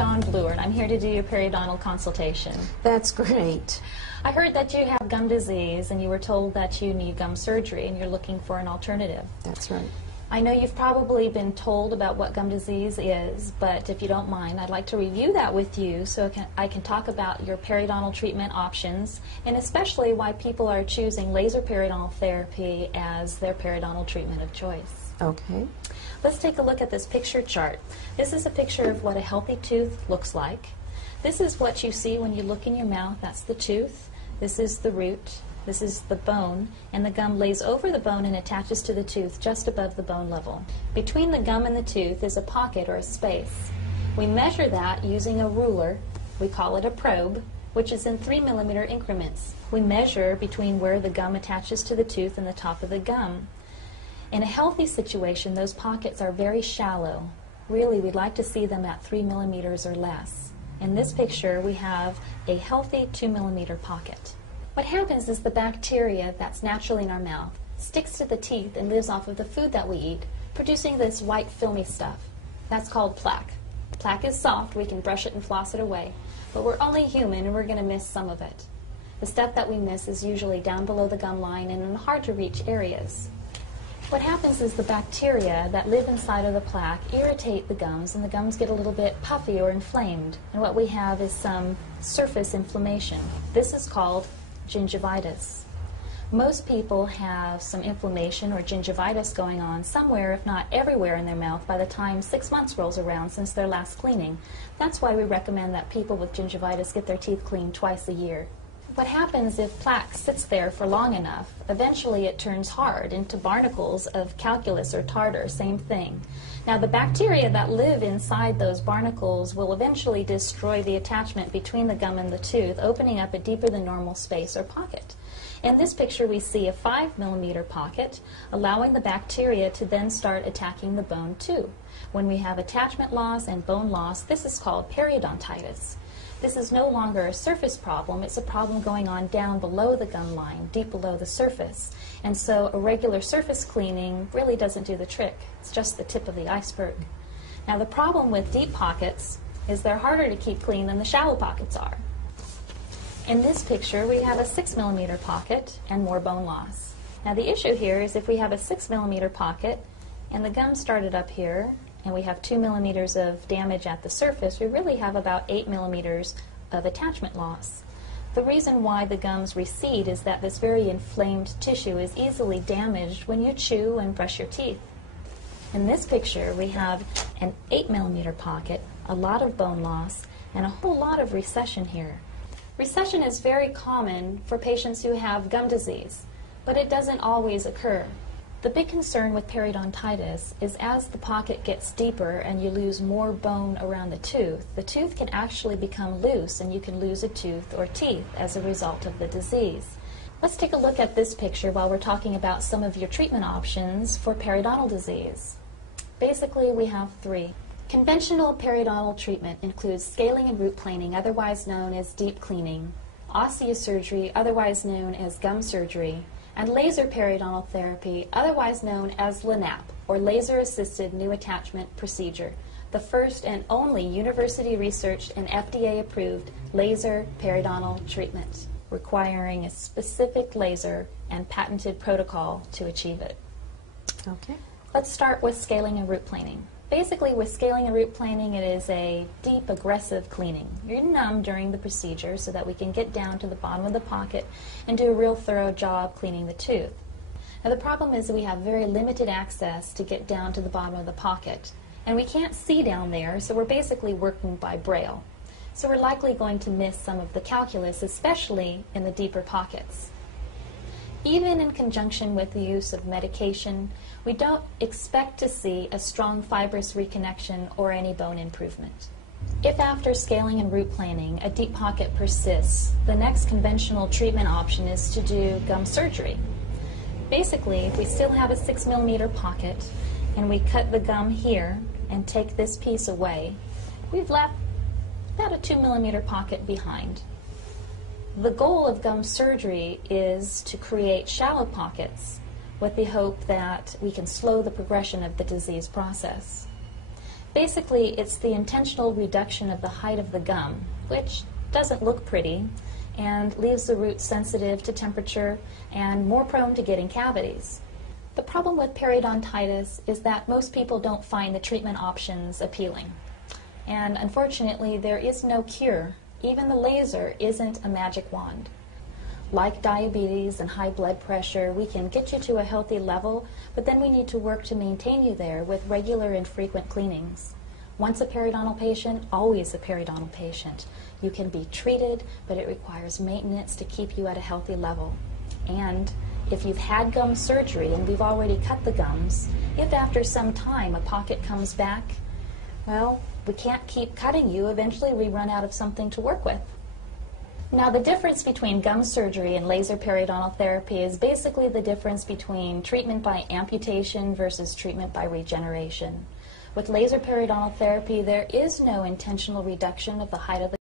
Dawn Bluer, and I'm here to do your periodontal consultation. That's great. I heard that you have gum disease and you were told that you need gum surgery and you're looking for an alternative. That's right. I know you've probably been told about what gum disease is, but if you don't mind, I'd like to review that with you so I can talk about your periodontal treatment options and especially why people are choosing laser periodontal therapy as their periodontal treatment of choice. Okay. Let's take a look at this picture chart. This is a picture of what a healthy tooth looks like. This is what you see when you look in your mouth. That's the tooth. This is the root. This is the bone, and the gum lays over the bone and attaches to the tooth just above the bone level. Between the gum and the tooth is a pocket or a space. We measure that using a ruler. We call it a probe, which is in 3 millimeter increments. We measure between where the gum attaches to the tooth and the top of the gum. In a healthy situation, those pockets are very shallow. Really, we'd like to see them at 3 millimeters or less. In this picture, we have a healthy 2 millimeter pocket. What happens is the bacteria that's naturally in our mouth sticks to the teeth and lives off of the food that we eat, producing this white filmy stuff. That's called plaque. Plaque is soft, we can brush it and floss it away, but we're only human and we're going to miss some of it. The stuff that we miss is usually down below the gum line and in hard to reach areas. What happens is the bacteria that live inside of the plaque irritate the gums, and the gums get a little bit puffy or inflamed. And what we have is some surface inflammation. This is called gingivitis. Most people have some inflammation or gingivitis going on somewhere, if not everywhere, in their mouth by the time 6 months rolls around since their last cleaning. That's why we recommend that people with gingivitis get their teeth cleaned twice a year. What happens if plaque sits there for long enough, eventually it turns hard into barnacles of calculus or tartar, same thing. Now the bacteria that live inside those barnacles will eventually destroy the attachment between the gum and the tooth, opening up a deeper than normal space or pocket. In this picture we see a 5 millimeter pocket, allowing the bacteria to then start attacking the bone too. When we have attachment loss and bone loss, this is called periodontitis. This is no longer a surface problem, it's a problem going on down below the gum line, deep below the surface. And so a regular surface cleaning really doesn't do the trick. It's just the tip of the iceberg. Now the problem with deep pockets is they're harder to keep clean than the shallow pockets are. In this picture we have a 6 millimeter pocket and more bone loss. Now the issue here is if we have a 6 millimeter pocket and the gum started up here, and we have 2 millimeters of damage at the surface, we really have about 8 millimeters of attachment loss. The reason why the gums recede is that this very inflamed tissue is easily damaged when you chew and brush your teeth. In this picture, we have an 8 millimeter pocket, a lot of bone loss, and a whole lot of recession here. Recession is very common for patients who have gum disease, but it doesn't always occur. The big concern with periodontitis is as the pocket gets deeper and you lose more bone around the tooth can actually become loose and you can lose a tooth or teeth as a result of the disease. Let's take a look at this picture while we're talking about some of your treatment options for periodontal disease. Basically, we have 3. Conventional periodontal treatment includes scaling and root planing, otherwise known as deep cleaning, osteosurgery, otherwise known as gum surgery, and laser periodontal therapy, otherwise known as LANAP, or laser-assisted new attachment procedure, the first and only university-researched and FDA-approved laser periodontal treatment, requiring a specific laser and patented protocol to achieve it. Okay. Let's start with scaling and root planing. Basically, with scaling and root planing, it is a deep, aggressive cleaning. You're numb during the procedure so that we can get down to the bottom of the pocket and do a real thorough job cleaning the tooth. Now, the problem is that we have very limited access to get down to the bottom of the pocket, and we can't see down there, so we're basically working by braille. So we're likely going to miss some of the calculus, especially in the deeper pockets. Even in conjunction with the use of medication, we don't expect to see a strong fibrous reconnection or any bone improvement. If after scaling and root planing a deep pocket persists, the next conventional treatment option is to do gum surgery. Basically, if we still have a 6 millimeter pocket and we cut the gum here and take this piece away, we've left about a 2 millimeter pocket behind. The goal of gum surgery is to create shallow pockets with the hope that we can slow the progression of the disease process. Basically, it's the intentional reduction of the height of the gum, which doesn't look pretty and leaves the root sensitive to temperature and more prone to getting cavities. The problem with periodontitis is that most people don't find the treatment options appealing. And unfortunately, there is no cure. Even the laser isn't a magic wand. Like diabetes and high blood pressure, we can get you to a healthy level, but then we need to work to maintain you there with regular and frequent cleanings. Once a periodontal patient, always a periodontal patient. You can be treated, but it requires maintenance to keep you at a healthy level. And if you've had gum surgery and we've already cut the gums, if after some time a pocket comes back, well, we can't keep cutting you. Eventually we run out of something to work with. Now, the difference between gum surgery and laser periodontal therapy is basically the difference between treatment by amputation versus treatment by regeneration. With laser periodontal therapy, there is no intentional reduction of the height of the